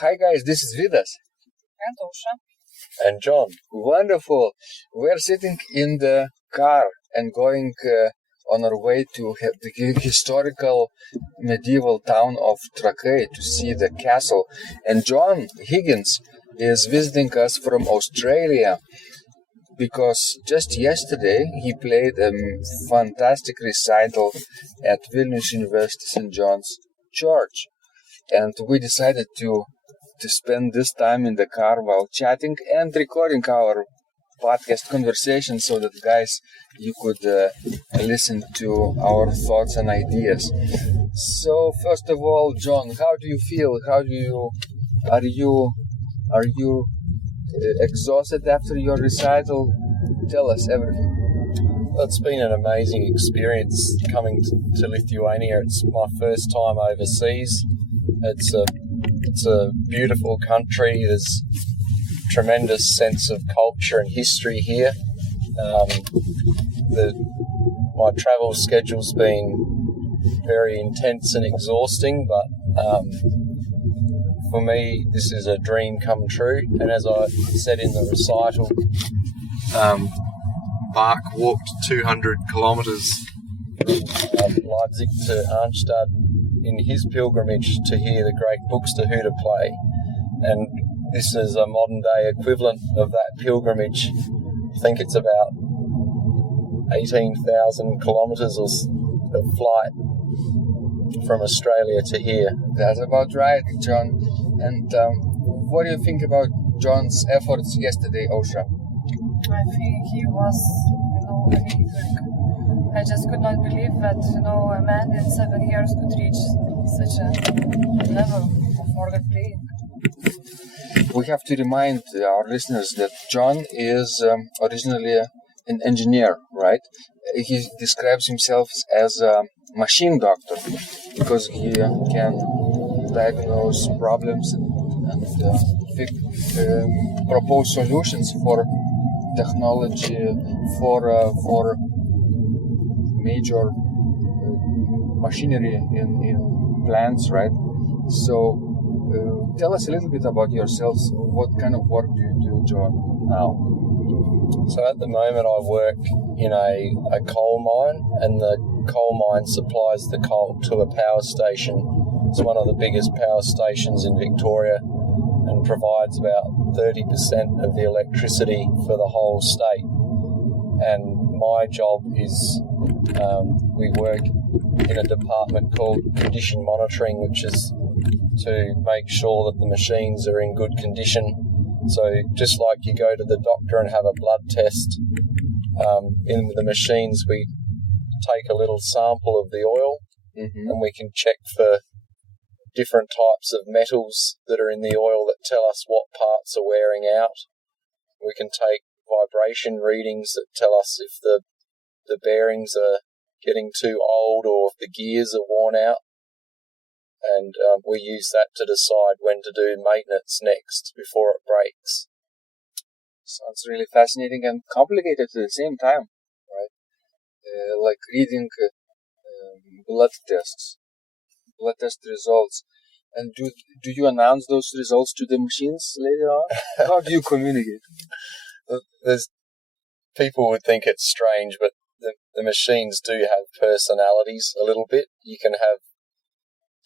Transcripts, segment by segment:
Hi guys, this is Vidas. And Ausra. And John. Wonderful. We're sitting in the car and going on our way to the historical medieval town of Trakai to see the castle. And John Higgins is visiting us from Australia because just yesterday he played a fantastic recital at Vilnius University St. John's Church. And we decided to spend this time in the car while chatting and recording our podcast conversation so that, guys, you could listen to our thoughts and ideas. So, first of all, John, how do you feel? Are you exhausted after your recital? Tell us everything. Well, it's been an amazing experience coming to Lithuania. It's my first time overseas. It's a beautiful country. There's tremendous sense of culture and history here. My travel schedule's been very intense and exhausting, but for me, this is a dream come true. And as I said in the recital, Bach walked 200 kilometres from Leipzig to Arnstadt in his pilgrimage to hear the great Buxtehude play. And this is a modern-day equivalent of that pilgrimage. I think it's about 18,000 kilometres of flight from Australia to here. That's about right, John. And what do you think about John's efforts yesterday, Ausra? I think he was, really good. I just could not believe that, a man in 7 years could reach such a level of organ playing. We have to remind our listeners that John is originally an engineer, right? He describes himself as a machine doctor because he can diagnose problems and propose solutions for technology, for major machinery in plants, right? So tell us a little bit about yourselves. What kind of work do you do, John, now? So at the moment I work in a coal mine, and the coal mine supplies the coal to a power station. It's one of the biggest power stations in Victoria and provides about 30% of the electricity for the whole state. And my job is we work in a department called condition monitoring, which is to make sure that the machines are in good condition. So just like you go to the doctor and have a blood test, in the machines we take a little sample of the oil, and we can check for different types of metals that are in the oil that tell us what parts are wearing out. We can take vibration readings that tell us if the bearings are getting too old or if the gears are worn out. And we use that to decide when to do maintenance next before it breaks. Sounds really fascinating and complicated at the same time, right? Like reading blood test results. And do you announce those results to the machines later on? How do you communicate? People would think it's strange, but the machines do have personalities a little bit. You can have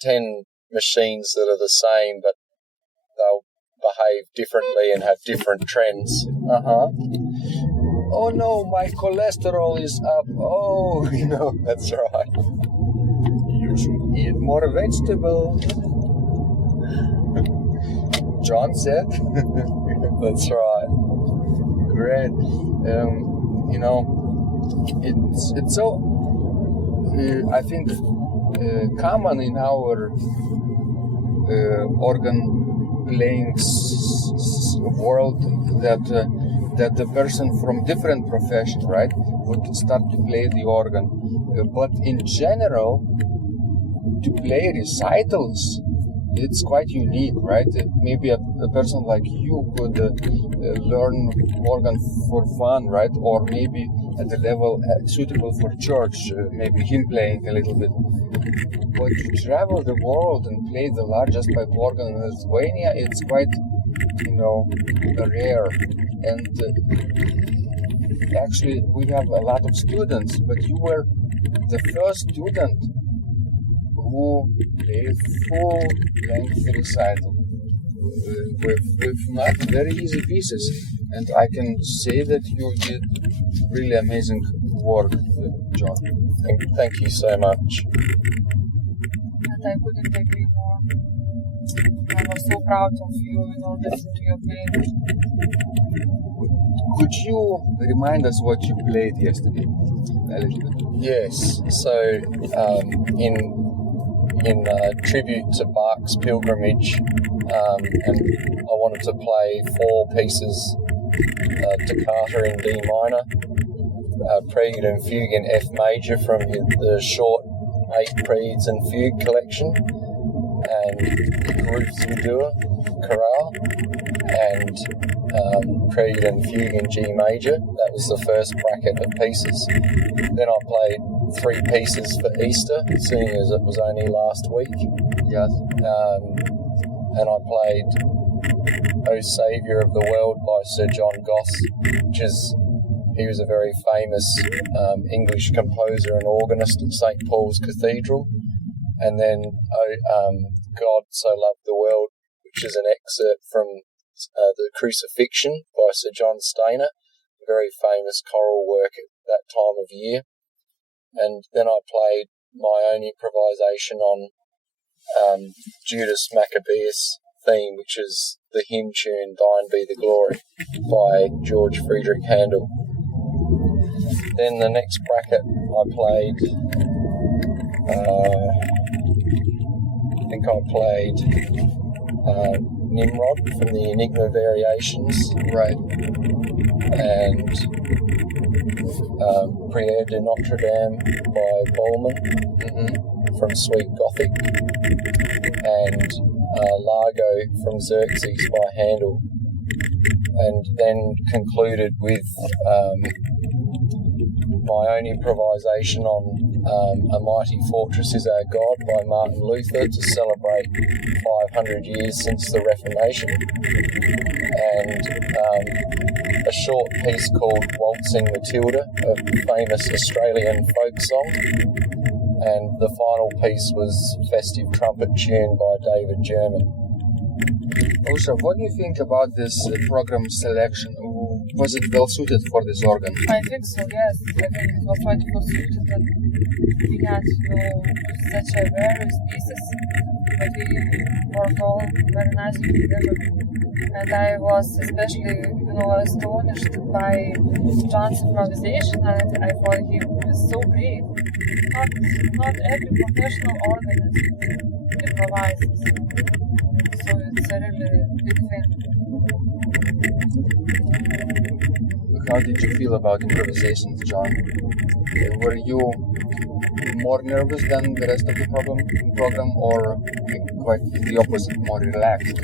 10 machines that are the same, but they'll behave differently and have different trends. Oh no, my cholesterol is up. Oh, That's right. You should eat more vegetables. John said. That's right. Great. It's so, I think, common in our organ playing world that the person from different profession, right, would start to play the organ. But in general, to play recitals it's quite unique, right? Maybe a person like you could learn organ for fun, right? Or maybe at the level suitable for church, maybe hymn playing a little bit. But to travel the world and play the largest pipe organ in Lithuania, it's quite, rare. And actually, we have a lot of students, but you were the first student who played full-length recital with not very easy pieces. And I can say that you did really amazing work, John. Thank you so much. And I couldn't agree more. I was so proud of you, listening to your playing. Could you remind us what you played yesterday? A little bit. Yes. So, in tribute to Bach's pilgrimage, and I wanted to play 4 pieces: Toccata in D minor, Prelude and Fugue in F major from the short 8 Preludes and Fugue collection, and Gerufsvidur chorale, and Prelude and Fugue in G major. That was the first bracket of pieces. Then I played 3 pieces for Easter, seeing as it was only last week. Yes. And I played O Saviour of the World by Sir John Goss, he was a very famous English composer and organist at St. Paul's Cathedral. And then God So Loved the World, which is an excerpt from the Crucifixion by Sir John Stainer, a very famous choral work at that time of year. And then I played my own improvisation on Judas Maccabeus theme, which is the hymn tune Thine Be the Glory by George Friedrich Handel. Then the next bracket I played, Nimrod from the Enigma Variations. Right. And Prière de Notre Dame by Bollmann from Sweet Gothic. And Largo from Xerxes by Handel. And then concluded with my own improvisation on A Mighty Fortress Is Our God by Martin Luther to celebrate 500 years since the Reformation, and a short piece called Waltzing Matilda, a famous Australian folk song, and the final piece was Festive Trumpet Tune by David German. Also, what do you think about this program selection? Was it well suited for this organ? I think so, yes. I think it was quite well suited, and we had such a various pieces, but we worked all very nicely together. And I was especially, astonished by John's improvisation, and I thought he was so brave. Not every professional organist improvises, so it's a really big thing. How did you feel about improvisations, John? Were you more nervous than the rest of the program, or quite the opposite, more relaxed?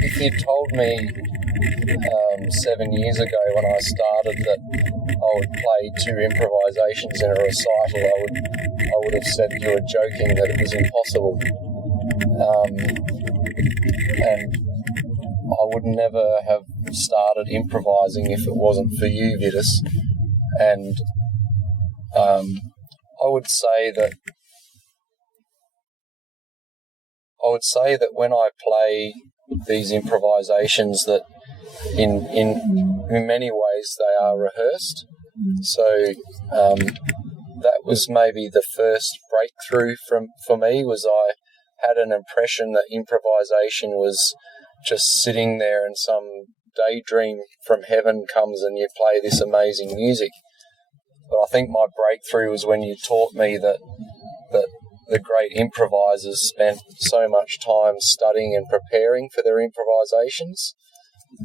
If you told me 7 years ago when I started that I would play 2 improvisations in a recital, I would have said you were joking, that it was impossible. And I would never have started improvising if it wasn't for you, Vidas. And I would say that when I play these improvisations, that in many ways they are rehearsed. So that was maybe the first breakthrough for me, was I had an impression that improvisation was just sitting there and some daydream from heaven comes and you play this amazing music. But I think my breakthrough was when you taught me that the great improvisers spent so much time studying and preparing for their improvisations.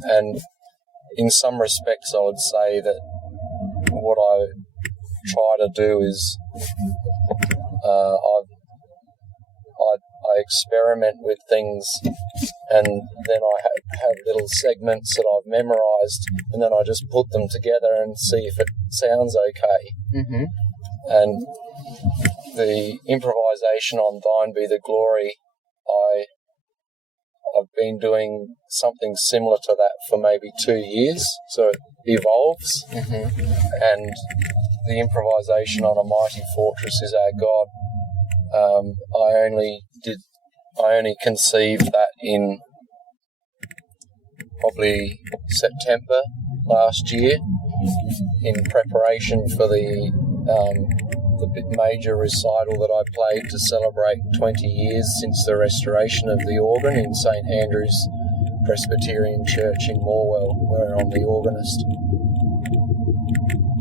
And in some respects, I would say that what I try to do is I experiment with things, and then I have little segments that I've memorised, and then I just put them together and see if it sounds okay. Mm-hmm. And the improvisation on Thine Be the Glory, I've been doing something similar to that for maybe 2 years, so it evolves. Mm-hmm. And the improvisation on A Mighty Fortress Is Our God, I only conceived that in probably September last year in preparation for the big major recital that I played to celebrate 20 years since the restoration of the organ in St Andrew's Presbyterian Church in Morwell, where I'm the organist.